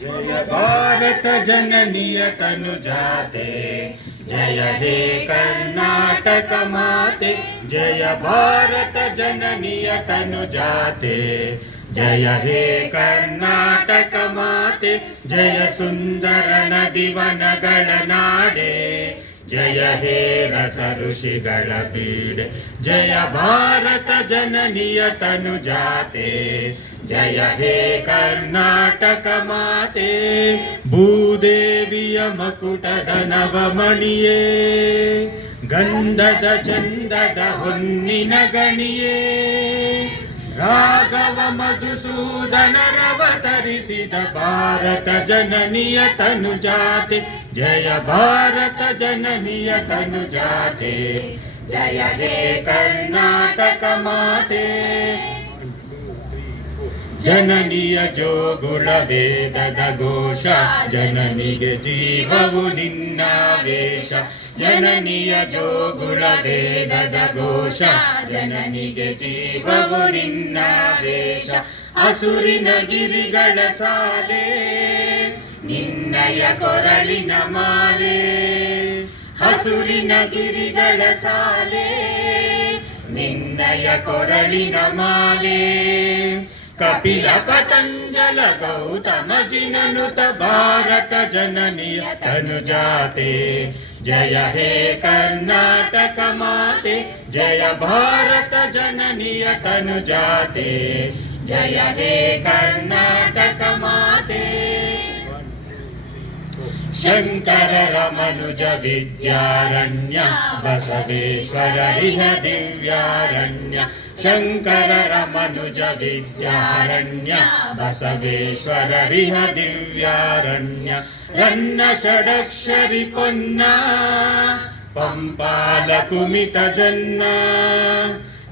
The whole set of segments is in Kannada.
जय भारत जननीय तनुजाते, जय हे कर्नाटक माते। जय भारत जननीय तनुजाते, जय हे कर्नाटक माते। जय सुंदर नदिवनಗಳ ನಾಡೆ, जय हे रस ಋಷಿಗಳ ಬೀಡೆ। जय भारत जननीय तनुजाते, जय हे कर्नाटक माते। ಭೂದೇವಿಯ ಮಕುಟದ ನವಮಣಿಯೇ, ಗಂಧದ ಚಂದದ ಹೊನ್ನಿನ ಗಣಿಯೇ, ರಾಘವ ಮಧುಸೂದನರವತರಿಸಿದ ಭಾರತ ಜನನಿಯ ತನುಜಾತೆ। ಜಯ ಭಾರತ ಜನನಿಯ ತನುಜಾತೆ, ಜಯ ಹೇ ಕರ್ನಾಟಕ ಮಾತೆ। ಜನನಿಯ ಜೋಗುಳ ವೇದದ ಘೋಷ, ಜನನಿಗೆ ಜೀವವು ನಿನ್ನಾವೇಶ। ಜನನಿಯ ಜೋಗುಳ ವೇದದ ಘೋಷ, ಜನನಿಗೆ ಜೀವವು ನಿನ್ನಾವೇಶ। ಹಸುರಿನ ಗಿರಿಗಳ ಸಾಲೆ, ನಿನ್ನಯ ಕೊರಳಿನ ಮಾಲೆ। ಹಸುರಿನ ಗಿರಿಗಳ ಸಾಲೆ, ನಿನ್ನಯ ಕೊರಳಿನ ಮಾಲೆ। ಕಪಿಲ ಪತಂಜಲ ಗೌತಮ ಜಿನನುತ ಭಾರತ ಜನನಿಯ ತನುಜಾತೆ। जय हे कर्नाटक माते, जय भारत जननिय तनुजाते। जय हे कर्नाटक माते। शंकर रमनुज विद्यारण्य, बसवेश्वर रिह दिव्यारण्य। शंकर रमनुज विद्यारण्य, बसवेश्वर रिह दिव्यारण्य। रन्न षडक्षरि पोन्न, पंपाल कुमित जन्न।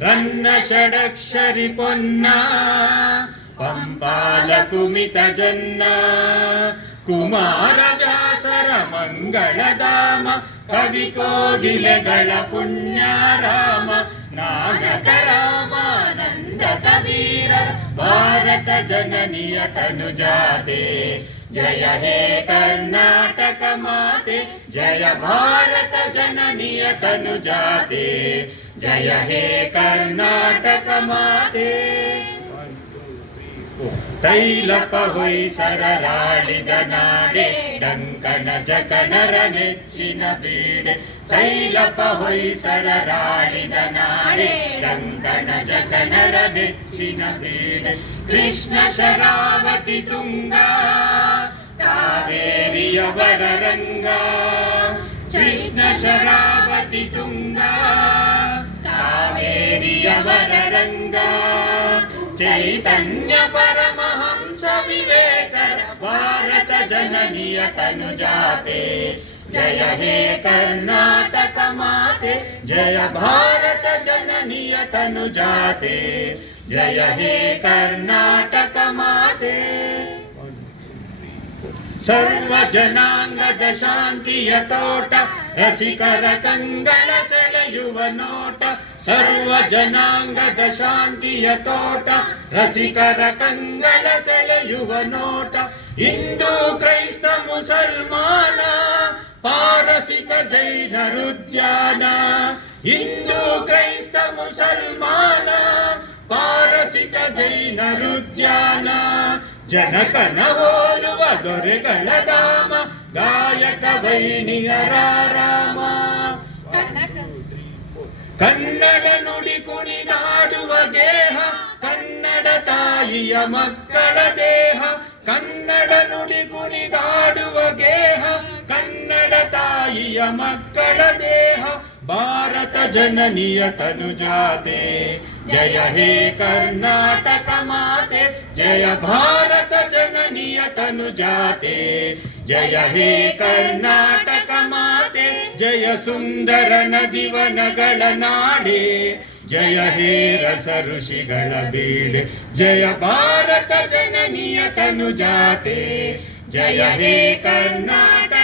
रन्न षडक्षरि पोन्न, पंपाल कुमित जन्न। ಕುಮಾರ ವ್ಯಾಸರ ಮಂಗಳಧಾಮ, ಕವಿ ಕೋಗಿಲೆಗಳ ಪುಣ್ಯಾರಾಮ। ನಾನಕ ರಾಮಾನಂದ ಕಬೀರರ ಭಾರತ ಜನನಿಯ ತನುಜಾತೆ। जय हे कर्नाटक माते, जय भारत जननिय तनुजाते। जय हे कर्नाटक माते। ತೈಲಪ ಹೊಯ್ಸಳರಾಳಿದ ನಾಡೆ, ಡಂಕಣ ಜಕಣರ ನೆಚ್ಚಿನ ಬೀಡೆ। ತೈಲಪ ಹೊಯ್ಸಳರಾಳಿದ ನಾಡೆ, ಡಂಕಣ ಜಕಣರ ನೆಚ್ಚಿನ ಬೀಡೆ। ಕೃಷ್ಣ ಶರಾವತಿ ತುಂಗ, ಕಾವೇರಿಯವರ ರಂಗ। ಕೃಷ್ಣ ಶರಾವತಿ ತುಂಗ, ಕಾವೇರಿಯವರ ರಂಗ। ಚೈತನ್ಯ ಪರಮಹಂಸ ವಿವೇಕರ ಭಾರತ ಜನನಿಯ ತನುಜಾತೆ। जय हे कर्नाटक माते, जय भारत जननिय तनुजाते। जय हे कर्नाटक माते। ಸರ್ವ ಜನಾಂಗದ ಶಾಂತಿಯ ತೋಟ, ರಸಿಕರ ಕಂಗಳ ಸೆಳೆಯುವ ನೋಟ। ಸರ್ವ ಜನಾಂಗದ ಶಾಂತಿಯ ತೋಟ, ರಸಿಕರ ಕಂಗಳ ಸೆಳೆಯುವ ನೋಟ। ಹಿಂದೂ ಕ್ರೈಸ್ತ ಮುಸಲ್ಮಾನ, ಪಾರಸಿಕ ಜೈನರುದ್ಯಾನ। ಹಿಂದೂ ಕ್ರೈಸ್ತ ಮುಸಲ್ಮಾನ, ಪಾರಸಿಕ ಜೈನರುದ್ಯಾನ। ಜನಕನ ಹೋಲುವ ದೊರೆಗಳ ಧಾಮ, ಗಾಯಕ ವೈಣಿಯರ ರಾಮ। ಕನ್ನಡ ನುಡಿ ಕುಣಿದಾಡುವ ದೇಹ, ಕನ್ನಡ ತಾಯಿಯ ಮಕ್ಕಳ ದೇಹ। ಕನ್ನಡ ನುಡಿ ಕುಣಿದಾಡುವ ದೇಹ, ಕನ್ನಡ ತಾಯಿಯ ಮಕ್ಕಳ ದೇಹ। ಭಾರತ ಜನನಿಯ ತನುಜಾತೆ, जय हे कर्नाटक माते। जय भारत जननिय तनुजाते, जय हे कर्नाटक माते। जय सुंदर नदिवनಗಳ ನಾಡೆ, जय हे रस ಋಷಿಗಳ ಬೀಡೆ। जय भारत जननिय तनुजाते, जय हे कर्नाटक